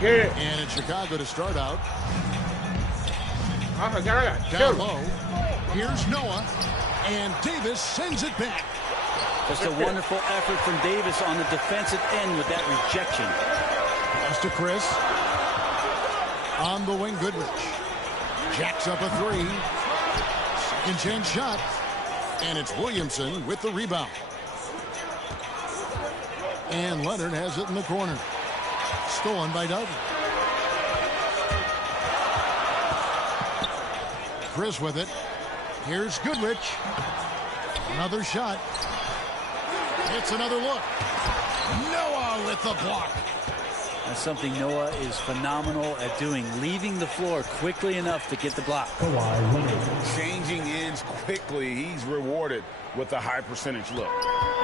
And it's Chicago to start out. Down low. Here's Noah. And Davis sends it back. Just a wonderful effort from Davis on the defensive end with that rejection. Pass to Chris. On the wing, Goodrich. Jacks up a three. Second chance shot. And it's Williamson with the rebound. And Leonard has it in the corner. Stolen by Doug. Chris with it. Here's Goodrich. Another shot. It's another look. Noah with the block. That's something Noah is phenomenal at doing, leaving the floor quickly enough to get the block. Changing ends quickly. He's rewarded with a high percentage look.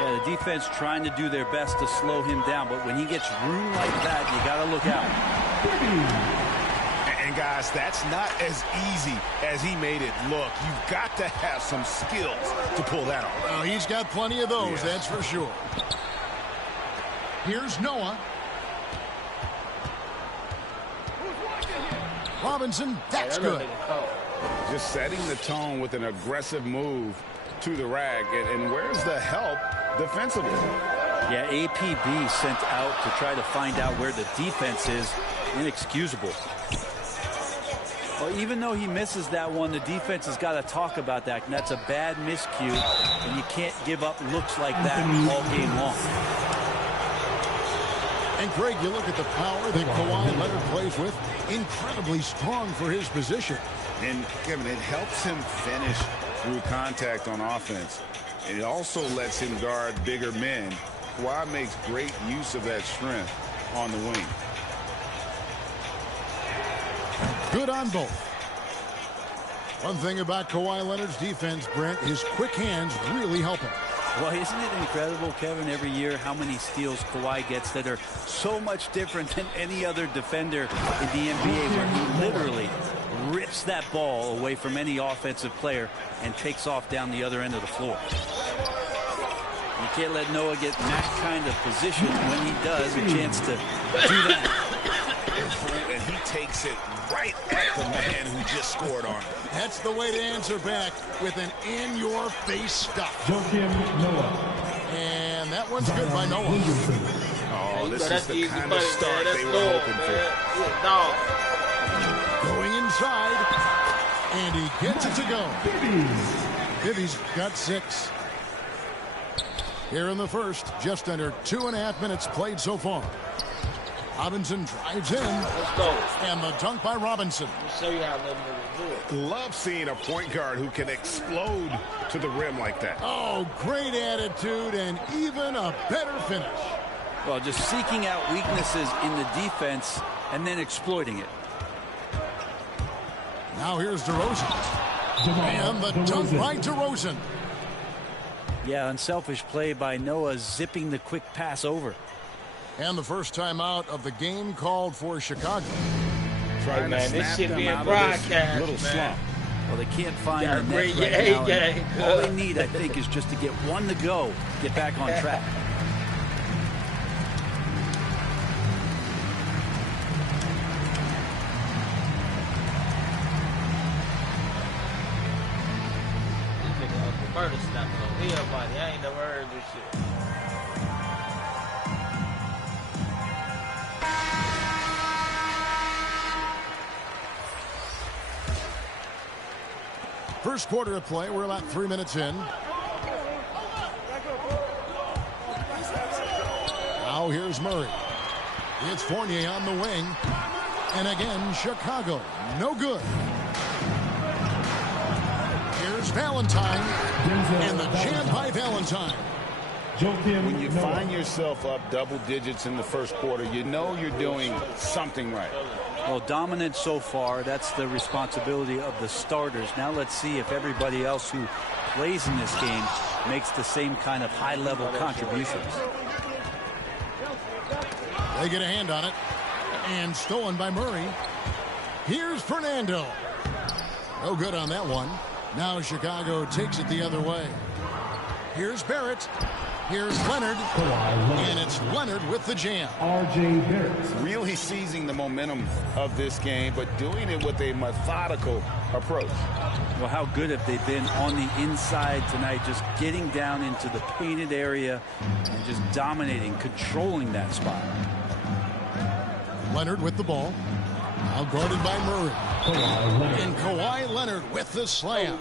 Yeah, the defense trying to do their best to slow him down, but when he gets room like that, you got to look out. And guys, that's not as easy as he made it look. You've got to have some skills to pull that off. Well, he's got plenty of those, that's for sure. Here's Noah. Robinson, that's good. Just setting the tone with an aggressive move to the rack. And where's the help defensively? Yeah, APB sent out to try to find out where the defense is. Inexcusable. Well, even though he misses that one, the defense has got to talk about that. And that's a bad miscue. And you can't give up looks like that all game long. And Greg, you look at the power that Kawhi Leonard plays with. Incredibly strong for his position. And Kevin, it helps him finish through contact on offense. It also lets him guard bigger men. Kawhi makes great use of that strength on the wing. Good on both. One thing about Kawhi Leonard's defense, Brent, his quick hands really help him. Well, isn't it incredible, Kevin, every year how many steals Kawhi gets that are so much different than any other defender in the NBA, where he literally rips that ball away from any offensive player and takes off down the other end of the floor. You can't let Noah get that kind of position. When he does, a chance to do that. And he takes it right at the man who just scored on him. That's the way to answer back, with an in-your-face stuff. And that one's good by Noah. Oh, this is the kind of start they were hoping for. Going inside, and he gets it to go. Bibby's got 6. Here in the first, just under 2.5 minutes played so far. Robinson drives in. Let's go. And the dunk by Robinson. Let's show you how Leonard do it. Love seeing a point guard who can explode to the rim like that. Oh, great attitude and even a better finish. Well, just seeking out weaknesses in the defense and then exploiting it. Now here's DeRozan. And the dunk by DeRozan. Yeah, unselfish play by Noah, zipping the quick pass over. And the first time out of the game called for Chicago. Hey, man, this shit being broadcast, little slump. Well, they can't find the net right now. All they need, I think, is just to get one to go, get back on track. Murder snapping over here, buddy. I ain't never heard this shit. First quarter of play. We're about 3 minutes in. Now here's Murray. It's Fournier on the wing. And again, Chicago. No good. Here's Valentine. And the jam by Valentine. When you find yourself up double digits in the first quarter, you know you're doing something right. Well, dominant so far. That's the responsibility of the starters. Now let's see if everybody else who plays in this game makes the same kind of high-level contributions. They get a hand on it. And stolen by Murray. Here's Fernando. No good on that one. Now Chicago takes it the other way. Here's Barrett. Here's Leonard, and it's Leonard with the jam. R.J. Barrett. Really seizing the momentum of this game, but doing it with a methodical approach. Well, how good have they been on the inside tonight, just getting down into the painted area and just dominating, controlling that spot. Leonard with the ball. Now guarded by Murray. And Kawhi Leonard with the slam.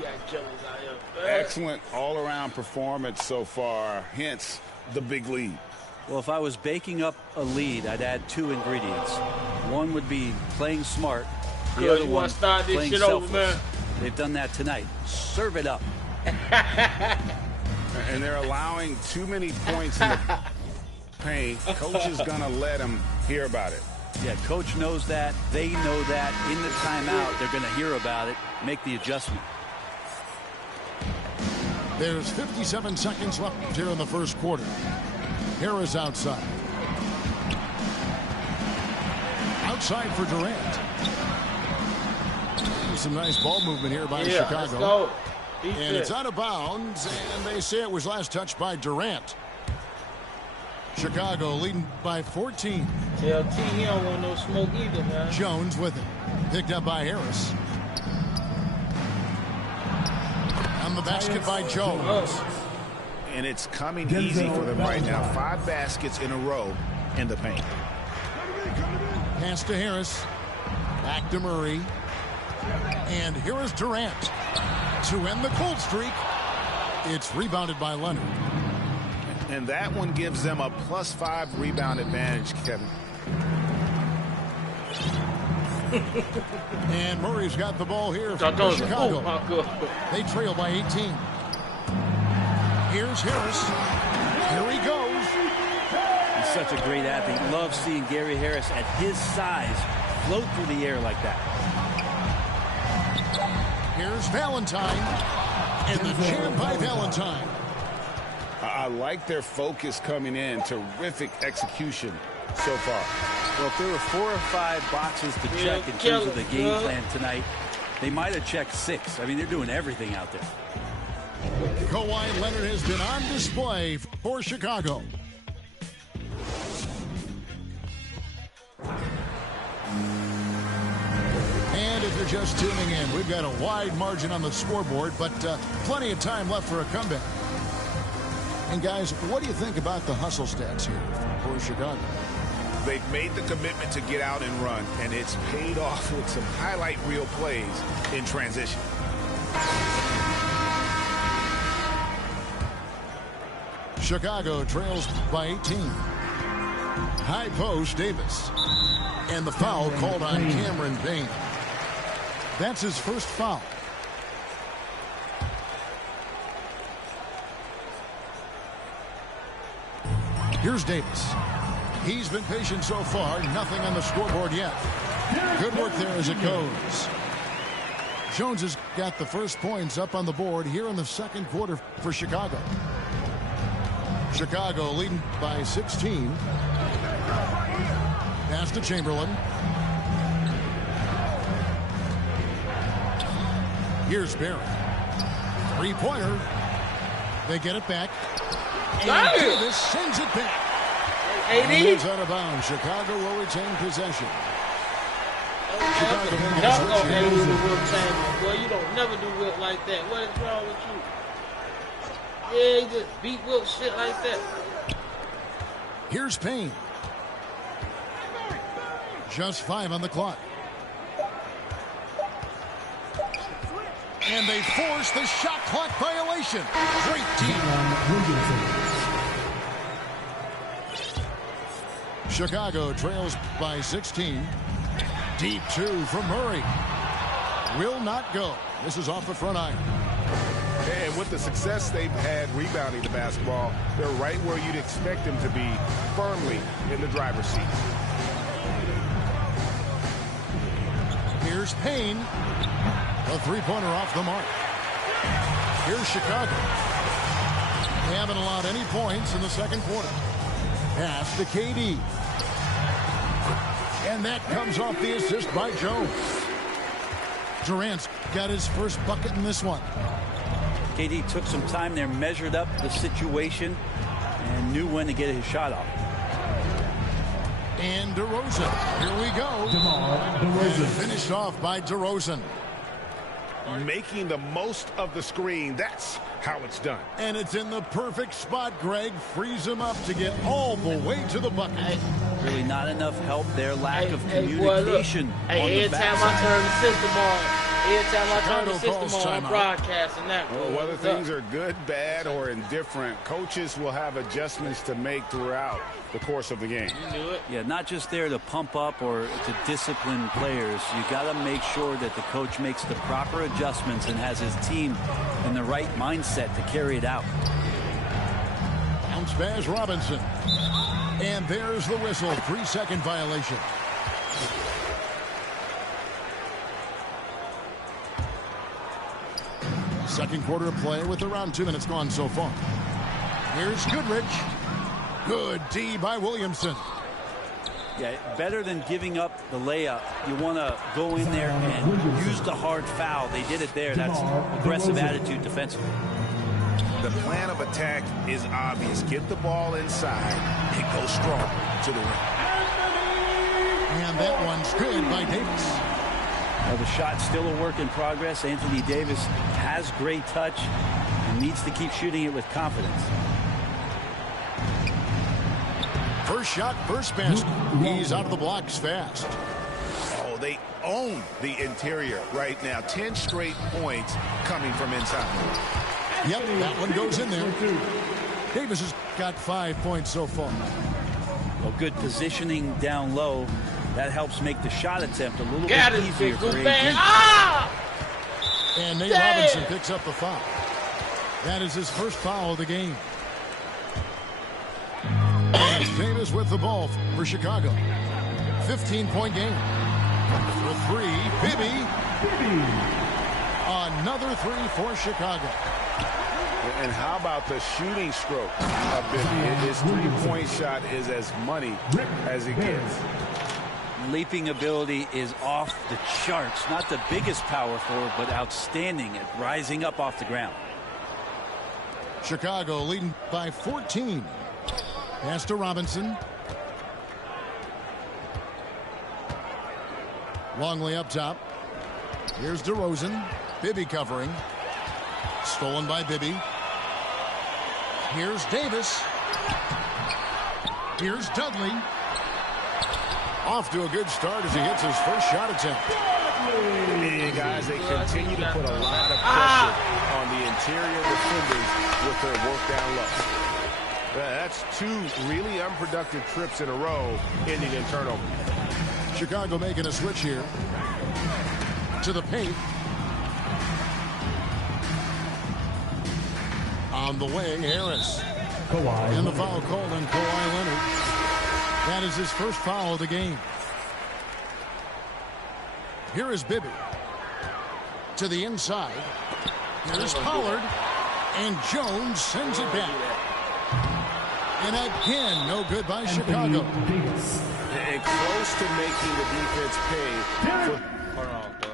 Excellent all-around performance so far, hence the big lead. Well, if I was baking up a lead, I'd add 2 ingredients. One would be playing smart. The other one, playing selfless. They've done that tonight. Serve it up. And they're allowing too many points in the paint. Coach is going to let them hear about it. Yeah, coach knows that. They know that. In the timeout, they're going to hear about it, make the adjustment. There's 57 seconds left here in the first quarter. Harris outside. Outside for Durant. Some nice ball movement here by Chicago. Let's go. And it's out of bounds, and they say it was last touched by Durant. Chicago leading by 14. Tell T he don't want no smoke either, man. Jones with it. Picked up by Harris. On the basket by Jones. And it's coming easy for them right now. 5 baskets in a row in the paint. Pass to Harris. Back to Murray. And here is Durant to end the cold streak. It's rebounded by Leonard. And that one gives them a +5 rebound advantage, Kevin. And Murray's got the ball here for Chicago. They trail by 18. Here's Harris. Here he goes. He's such a great athlete. Love seeing Gary Harris at his size float through the air like that. Here's Valentine. And the jam by Valentine. I like their focus coming in. Terrific execution so far. Well, if there were 4 or 5 boxes to check in terms of the game plan tonight, they might have checked 6. I mean, they're doing everything out there. Kawhi Leonard has been on display for Chicago. And if you're just tuning in, we've got a wide margin on the scoreboard, but plenty of time left for a comeback. And guys, what do you think about the hustle stats here for Chicago? They've made the commitment to get out and run, and it's paid off with some highlight reel plays in transition. Chicago trails by 18. High post, Davis. And the foul called on Cameron Payne. That's his first foul. Here's Davis. He's been patient so far. Nothing on the scoreboard yet. Good work there as it goes. Jones has got the first points up on the board here in the second quarter for Chicago. Chicago leading by 16. Pass to Chamberlain. Here's Barrett. Three-pointer. They get it back. And Davis sends it back. It's out of bounds. Chicago will retain possession. Chicago will get Boy, you don't never do Wilt like that. What is wrong with you? Yeah, he just beat Wilt shit like that. Here's Payne. Just 5 on the clock. And they force the shot clock violation. Great team. Chicago trails by 16. Deep 2 from Murray. Will not go. This is off the front iron. And with the success they've had rebounding the basketball, they're right where you'd expect them to be, firmly in the driver's seat. Here's Payne. A three-pointer off the mark. Here's Chicago. They haven't allowed any points in the second quarter. Pass to KD. And that comes off the assist by Jones. Durant's got his first bucket in this one. KD took some time there, measured up the situation, And knew when to get his shot off. And DeRozan. Here we go. DeRozan. Finished off by DeRozan. Making the most of the screen. That's how it's done. And it's in the perfect spot, Greg. Frees him up to get all the way to the bucket. Really not enough help there. Lack of communication. Every time I turn the system on, I'm broadcasting that. Well, whether things are good, bad, or indifferent, coaches will have adjustments to make throughout the course of the game. You knew it. Yeah, not just there to pump up or to discipline players. You got to make sure that the coach makes the proper adjustments and has his team in the right mindset to carry it out. Bounce pass Robinson. And there's the whistle. 3-second violation. Second quarter of play with around 2 minutes gone so far. Here's Goodrich. Good D by Williamson. Yeah, better than giving up the layup. You want to go in there and use the hard foul. They did it there. That's aggressive attitude defensively. The plan of attack is obvious. Get the ball inside and go strong to the rim. And that one's good by Davis. Well, the shot's still a work in progress. Anthony Davis has great touch and needs to keep shooting it with confidence. First shot, first basket. He's out of the blocks fast. Oh, they own the interior right now. 10 straight points coming from inside. Yep, that one goes in there. Davis has got 5 points so far. Well, good positioning down low. That helps make the shot attempt a little bit easier for AD. And Nate Robinson picks up the foul. That is his first foul of the game. And Davis with the ball for Chicago. 15-point game. For three, Bibby. Another three for Chicago. And how about the shooting stroke of Bibby? His three-point shot is as money as it gets. Leaping ability is off the charts. Not the biggest power forward, but outstanding at rising up off the ground. Chicago leading by 14. Pass to Robinson. Longley up top. Here's DeRozan. Bibby covering. Stolen by Bibby. Here's Davis. Here's Dudley. Off to a good start as he hits his first shot attempt. And guys, they continue to put a lot of pressure on the interior defenders with their work down low. That's two really unproductive trips in a row, ending in turnover. Chicago making a switch here to the paint. On the way, Harris. And the foul called on Kawhi Leonard. That is his first foul of the game. Here is Bibby. To the inside. Here's Pollard. And Jones sends it back. And again, no good by Chicago. And close to making the defense pay. Hold on, bro.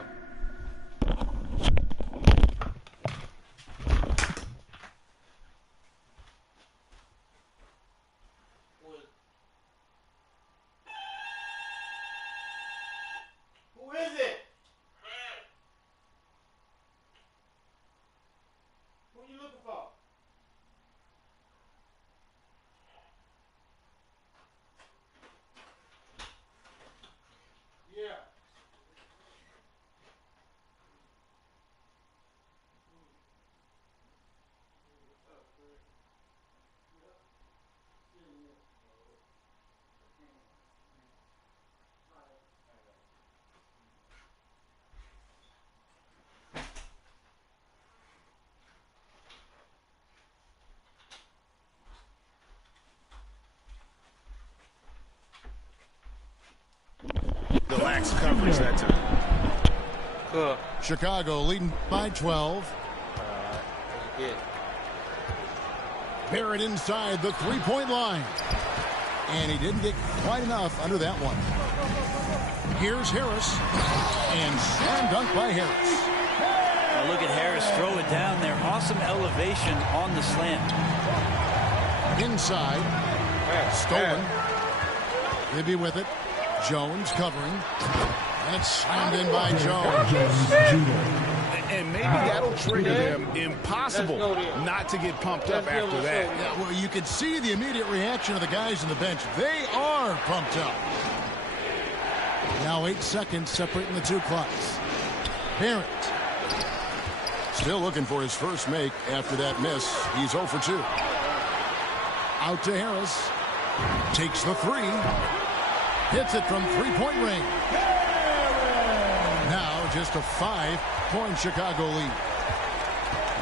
Who is it? Who you looking for? Yeah. The lax coverage that time. Good. Chicago leading by 12. Good. Barrett inside the three-point line. And he didn't get quite enough under that one. Here's Harris. And slam dunk by Harris. Now look at Harris throw it down there. Awesome elevation on the slam. inside. Stolen. Bibby with it. Jones covering. And it's slammed in by Jones. And maybe that'll trigger them. Impossible not to get pumped up after that. Yeah, well, you could see the immediate reaction of the guys on the bench. They are pumped up. Now 8 seconds separating the two clocks. Barrett. Still looking for his first make after that miss. He's 0 for 2. Out to Harris. Takes the three. Hits it from three-point range. Now just a 5-point Chicago lead.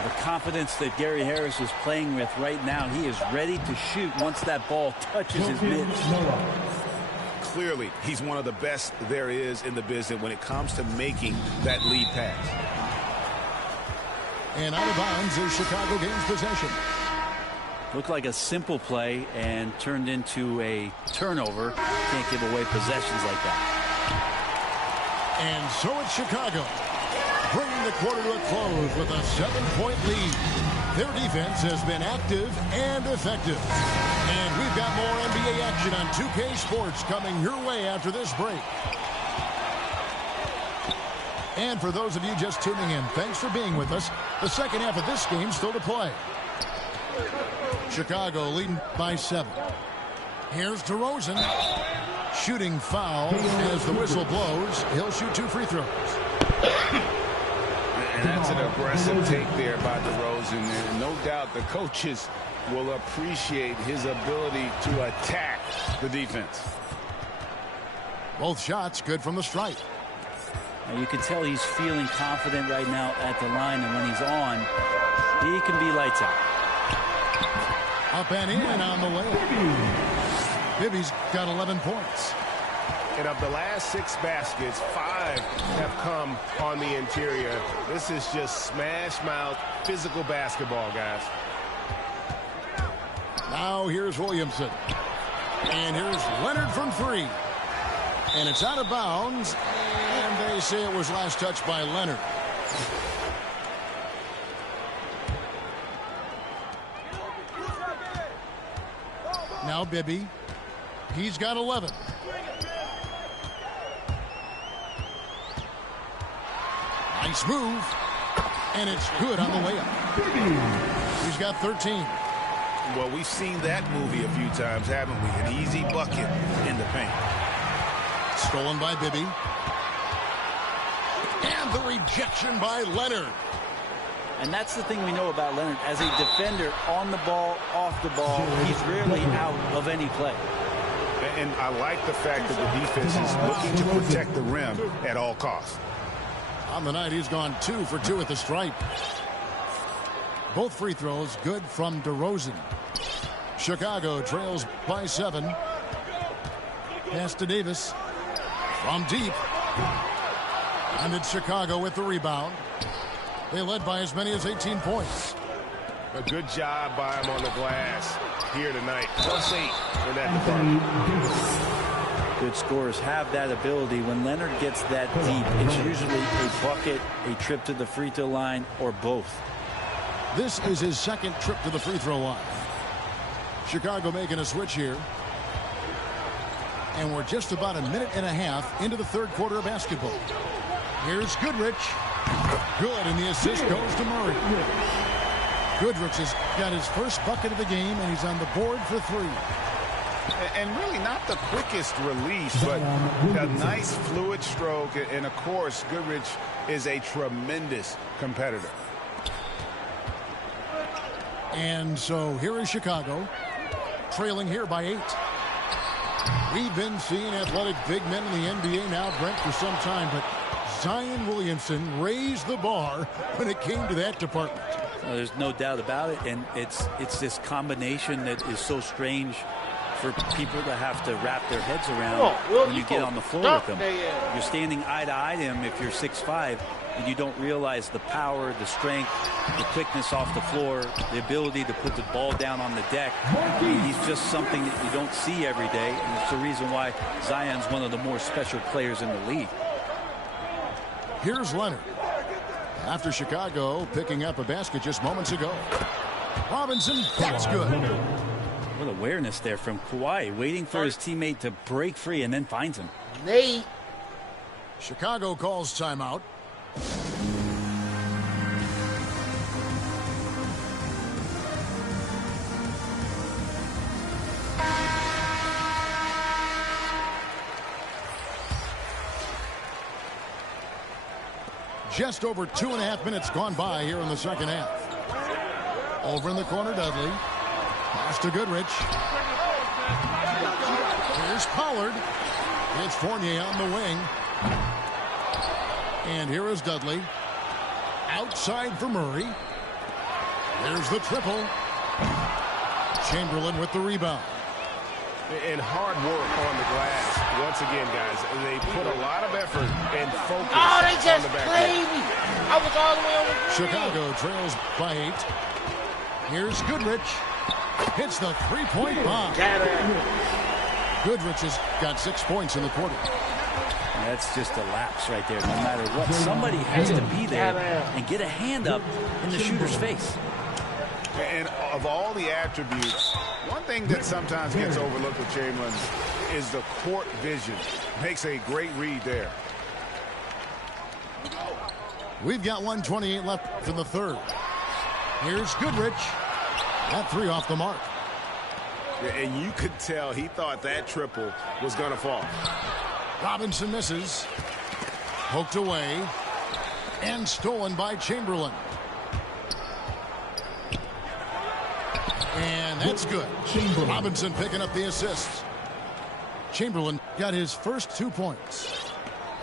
The confidence that Gary Harris is playing with right now, he is ready to shoot once that ball touches his mitts. Clearly, he's one of the best there is in the business when it comes to making that lead pass. And out of bounds as Chicago gains possession. Looked like a simple play and turned into a turnover. Can't give away possessions like that. And so it's Chicago, bringing the quarter to a close with a 7-point lead. Their defense has been active and effective. And we've got more NBA action on 2K Sports coming your way after this break. And for those of you just tuning in, thanks for being with us. The second half of this game still to play. Chicago leading by 7. Here's DeRozan. Shooting foul as the whistle blows. He'll shoot 2 free throws. And that's an aggressive take there by DeRozan. And no doubt the coaches will appreciate his ability to attack the defense. Both shots good from the stripe. Now you can tell he's feeling confident right now at the line, and when he's on, he can be lights out. Up and in on the layup. Bibby's got 11 points. And of the last 6 baskets, 5 have come on the interior. This is just smash mouth physical basketball, guys. Now here's Williamson. And here's Leonard from 3. And it's out of bounds. And they say it was last touched by Leonard. Now Bibby. He's got 11. Nice move. And it's good on the layup. He's got 13. Well, we've seen that movie a few times, haven't we? An easy bucket in the paint. Stolen by Bibby. And the rejection by Leonard. And that's the thing we know about Leonard. As a defender, on the ball, off the ball, he's rarely out of any play. And I like the fact that the defense is looking to protect the rim at all costs. On the night, he's gone 2 for 2 at the stripe. Both free throws good from DeRozan. Chicago trails by 7. Pass to Davis. From deep. And it's Chicago with the rebound. They led by as many as 18 points. A good job by him on the glass here tonight. +8 in that department. Good scorers have that ability. When Leonard gets that deep, it's usually a bucket, a trip to the free throw line, or both. This is his second trip to the free throw line. Chicago making a switch here. And we're just about a minute and a half into the third quarter of basketball. Here's Goodrich. Good, and the assist goes to Murray. Goodrich has got his first bucket of the game, and he's on the board for 3. And really not the quickest release, but a nice fluid stroke. And, of course, Goodrich is a tremendous competitor. And so here is Chicago, trailing here by 8. We've been seeing athletic big men in the NBA now, Brent, for some time, but Zion Williamson raised the bar when it came to that department. There's no doubt about it, and it's this combination that is so strange for people to have to wrap their heads around when you get on the floor with them. You're standing eye to eye to him if you're 6'5", and you don't realize the power, the strength, the quickness off the floor, the ability to put the ball down on the deck. I mean, he's just something that you don't see every day, and it's the reason why Zion's one of the more special players in the league. Here's Leonard. After Chicago picking up a basket just moments ago. Robinson, that's good. What awareness there from Kawhi, waiting for his teammate to break free and then finds him. Nate. Chicago calls timeout. Just over 2.5 minutes gone by here in the second half. Over in the corner, Dudley. Pass to Goodrich. Here's Pollard. It's Fournier on the wing. And here is Dudley. Outside for Murray. There's the triple. Chamberlain with the rebound. And hard work on the glass. Once again, guys, they put a lot of effort and focus Oh, they just on the back played end. me. I was all the way over the Chicago trails by 8. Here's Goodrich. Hits the three-point bomb. Goodrich has got 6 points in the quarter. That's just a lapse right there. No matter what, somebody has to be there and get a hand up in the shooter's face. And of all the attributes, one thing that sometimes gets overlooked with Chamberlain is the court vision. Makes a great read there. We've got 1:28 left in the third. Here's Goodrich. That three off the mark. And you could tell he thought that triple was going to fall. Robinson misses. Poked away. And stolen by Chamberlain. And that's good. Robinson picking up the assists. Chamberlain got his first 2 points.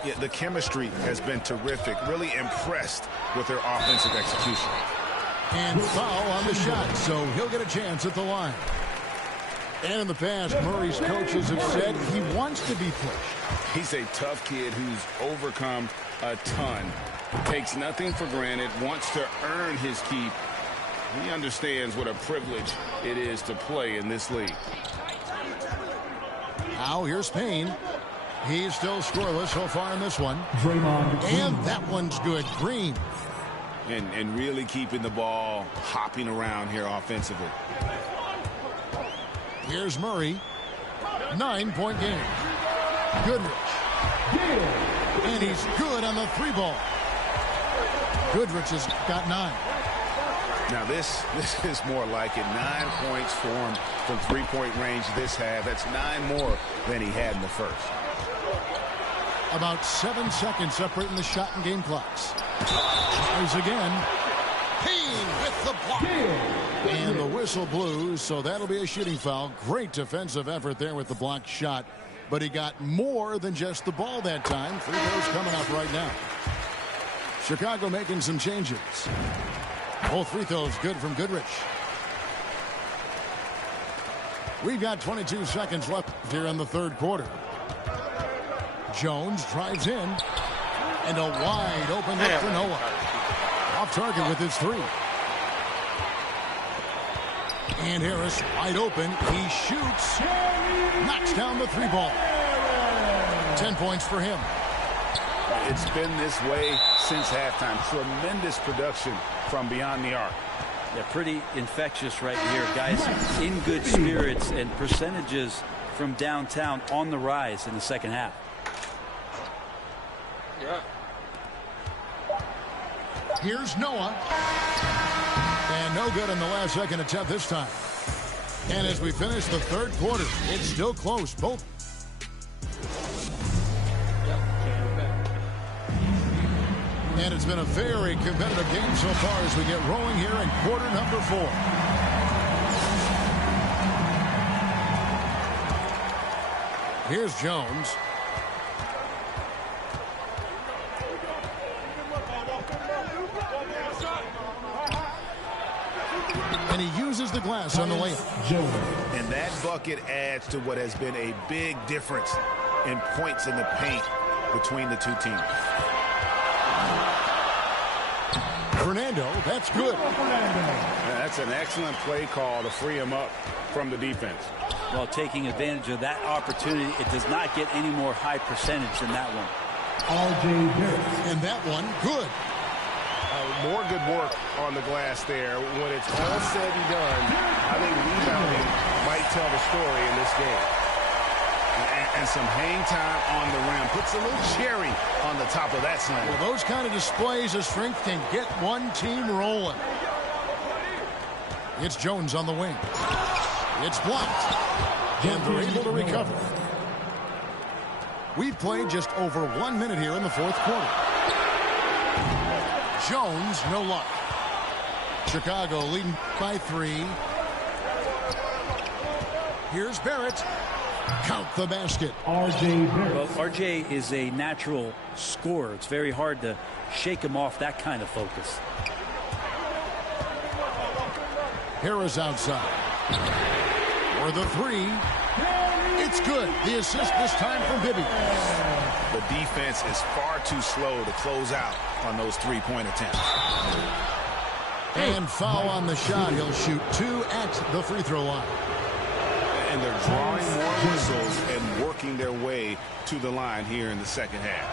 Yeah, the chemistry has been terrific. Really impressed with their offensive execution. And foul on the shot, so he'll get a chance at the line. And in the past, Murray's coaches have said he wants to be pushed. He's a tough kid who's overcome a ton. Takes nothing for granted, wants to earn his keep. He understands what a privilege it is to play in this league. Now here's Payne. He's still scoreless so far in this one. And that one's good. Green. And really keeping the ball hopping around here offensively. Here's Murray. 9-point game. Goodrich. And he's good on the three ball. Goodrich has got 9. Now this is more like it. 9 points for him from three-point range this half. That's 9 more than he had in the first. About 7 seconds separating the shot and game clocks. Tries again. Payne with the block. And the whistle blew, so that'll be a shooting foul. Great defensive effort there with the blocked shot. But he got more than just the ball that time. Free throws coming up right now. Chicago making some changes. Both free throws good from Goodrich. We've got 22 seconds left here in the third quarter. Jones drives in. And a wide open look for Noah. Off target with his 3. And Harris wide open. He shoots. Knocks down the 3 ball. 10 points for him. It's been this way since halftime. Tremendous production from beyond the arc. Yeah, pretty infectious right here. Guys in good spirits and percentages from downtown on the rise in the second half. Yeah. Here's Noah. And no good in the last second attempt this time. And as we finish the third quarter, it's still close. Both. And it's been a very competitive game so far as we get rolling here in quarter number 4. Here's Jones. And he uses the glass on the layup. And that bucket adds to what has been a big difference in points in the paint between the two teams. Fernando, that's good. That's an excellent play call to free him up from the defense. Well, taking advantage of that opportunity, it does not get any more high percentage than that one. And that one, good. More good work on the glass there. When it's all said and done, I think rebounding might tell the story in this game. And some hang time on the rim. Puts a little cherry on the top of that slam. Well, those kind of displays of strength can get one team rolling. It's Jones on the wing. It's blocked. And they're able to recover. We've played just over 1 minute here in the fourth quarter. Jones, no luck. Chicago leading by 3. Here's Barrett. Count the basket. R.J. Barrett. Well, R.J. is a natural scorer. It's very hard to shake him off that kind of focus. Harris outside. For the 3. It's good. The assist this time from Bibby. The defense is far too slow to close out on those three-point attempts. And foul on the shot. He'll shoot 2 at the free throw line. And they're drawing more whistles and working their way to the line here in the second half.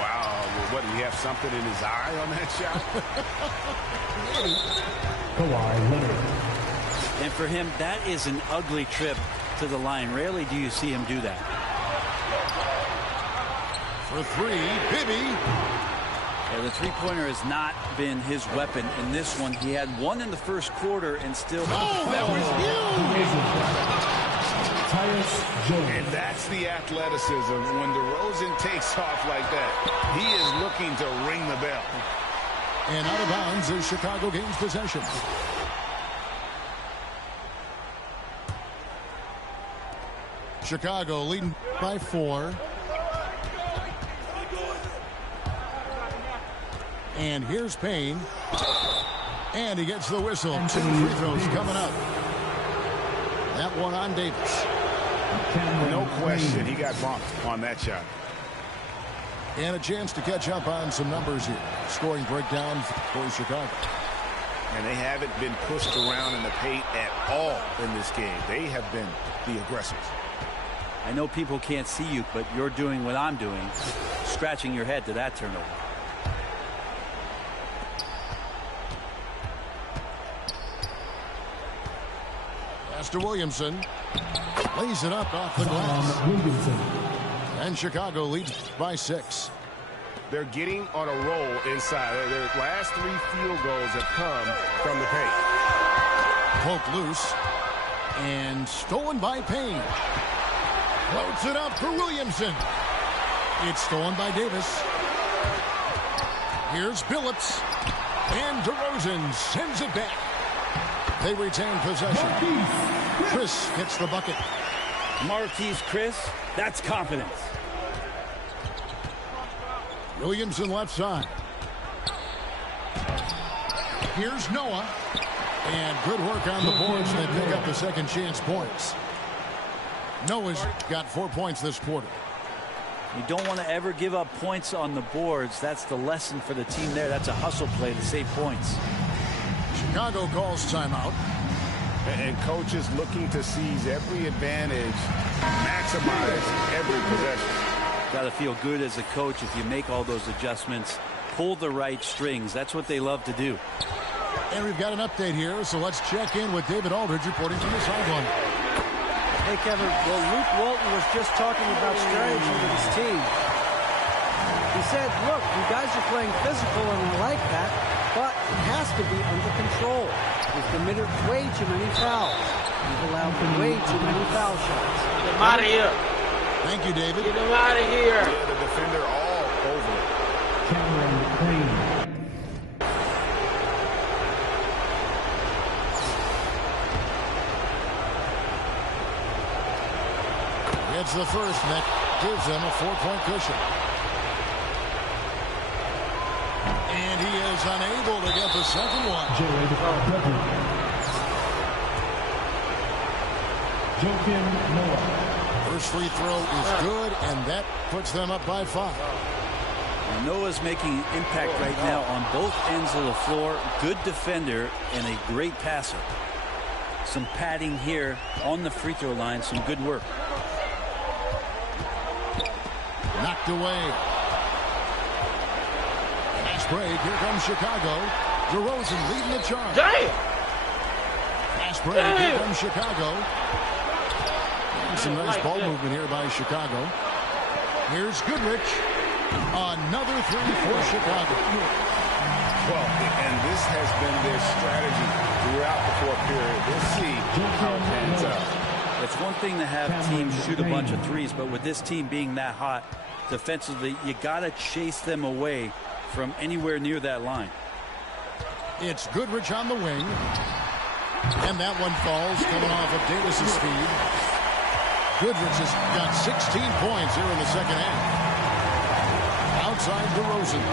Wow. What, did he have something in his eye on that shot? And for him, that is an ugly trip to the line. Rarely do you see him do that. For 3, Bibby. Yeah, the three-pointer has not been his weapon in this one. He had 1 in the first quarter and still... Oh, that was huge! And that's the athleticism. When DeRozan takes off like that, he is looking to ring the bell. And out of bounds as Chicago gains possession. Chicago leading by 4. And here's Payne. And he gets the whistle. 2 free throws coming up. That one on Davis. No question, he got bumped on that shot. And a chance to catch up on some numbers here. Scoring breakdown for Chicago. And they haven't been pushed around in the paint at all in this game. They have been the aggressors. I know people can't see you, but you're doing what I'm doing. Scratching your head to that turnover. Master Williamson lays it up off the glass. And Chicago leads by 6. They're getting on a roll inside. Their last 3 field goals have come from the paint. Poked loose. And stolen by Payne. Floats it up for Williamson. It's stolen by Davis. Here's Billups. And DeRozan sends it back. They retain possession. Chris gets the bucket. Marquise Chris, that's confidence. Williamson left side. Here's Noah. And good work on the boards. They pick up the second chance points. Noah's got 4 points this quarter. You don't want to ever give up points on the boards. That's the lesson for the team there. That's a hustle play to save points. Chicago calls timeout. And coaches looking to seize every advantage, maximize every possession. Got to feel good as a coach if you make all those adjustments. Pull the right strings. That's what they love to do. And we've got an update here, so let's check in with David Aldridge reporting from the sideline. Hey, Kevin, well, Luke Walton was just talking about strategy with his team. He said, look, you guys are playing physical, and I like that, but it has to be under control. We've committed way too many fouls. We've allowed way too many foul shots. Get him out of here. Thank you, David. Get him out of here. Yeah, the defender all over it. It's the first, and that gives them a 4-point cushion. And he is unable to get the second one. First free throw is good, and that puts them up by 5. Noah's making an impact right now on both ends of the floor. Good defender and a great passer. Some padding here on the free throw line. Some good work. Knocked away. Fast break. Here comes Chicago. DeRozan leading the charge. Damn! fast break. Here comes Chicago. And some nice ball movement here by Chicago. Here's Goodrich. Another three for Chicago. Well, and this has been their strategy throughout the fourth period. We'll see how it pans out. It's one thing to have teams shoot a bunch of threes, but with this team being that hot defensively, you got to chase them away from anywhere near that line. It's Goodrich on the wing. And that one falls, coming off of Davis's speed. Goodrich has got 16 points here in the second half. Outside DeRozan.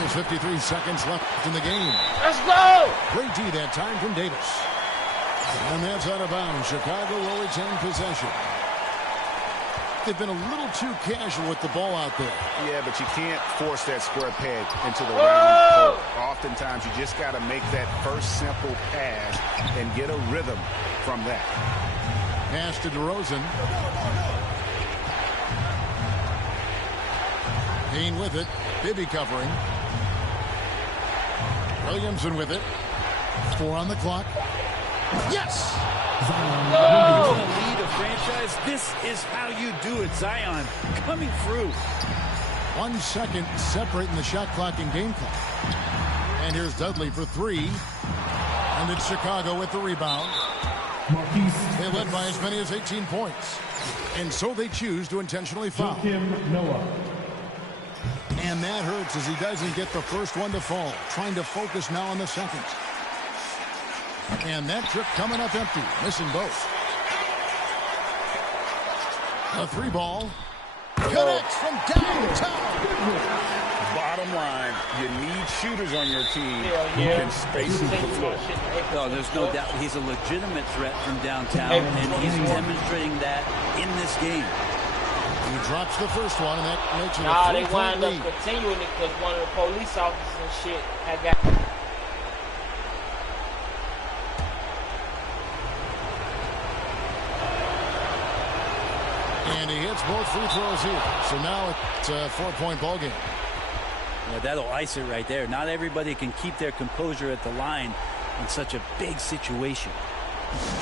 There's 53 seconds left in the game. Let's go! Great D that time from Davis. And that's out of bounds. Chicago will retain possession. They've been a little too casual with the ball out there. Yeah, but you can't force that square peg into the round hole. Oftentimes, you just got to make that first simple pass and get a rhythm from that. Pass to DeRozan. Payne with it. Bibby covering. Williamson with it. 4 on the clock. Yes! Oh! Lead a franchise. This is how you do it. Zion coming through. 1 second separating the shot clock and game clock. And here's Dudley for 3. And it's Chicago with the rebound. They led by as many as 18 points. And so they choose to intentionally foul. And that hurts as he doesn't get the first one to fall. Trying to focus now on the second. And that trip coming up empty. Missing both. A 3 ball. Connects from downtown. Bottom line, you need shooters on your team who can space the floor. Oh, there's no doubt he's a legitimate threat from downtown, and he's demonstrating that in this game. He drops the first one, and that makes it a 3-point they wind lead. up continuing it because one of the police officers and shit had got. And he hits both free throws here. So now it's a 4-point ball game. Yeah, that'll ice it right there. Not everybody can keep their composure at the line in such a big situation.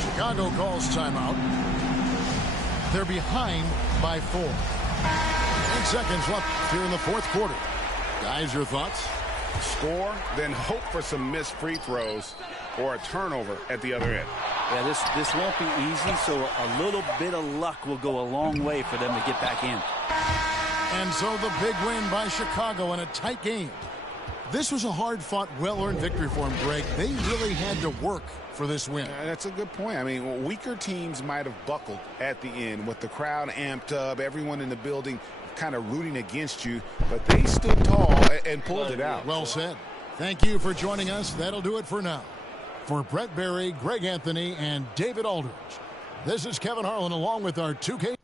Chicago calls timeout. They're behind by 4. 8 seconds left here in the fourth quarter. Guys, your thoughts? Score, then hope for some missed free throws or a turnover at the other end. Yeah, this won't be easy, so a little bit of luck will go a long way for them to get back in. And so the big win by Chicago in a tight game. This was a hard-fought, well-earned victory for them, Greg. They really had to work for this win. That's a good point. I mean, weaker teams might have buckled at the end with the crowd amped up, everyone in the building kind of rooting against you, but they stood tall and pulled it out. Well said. Thank you for joining us. That'll do it for now. For Brett Berry, Greg Anthony, and David Aldridge, this is Kevin Harlan along with our 2K.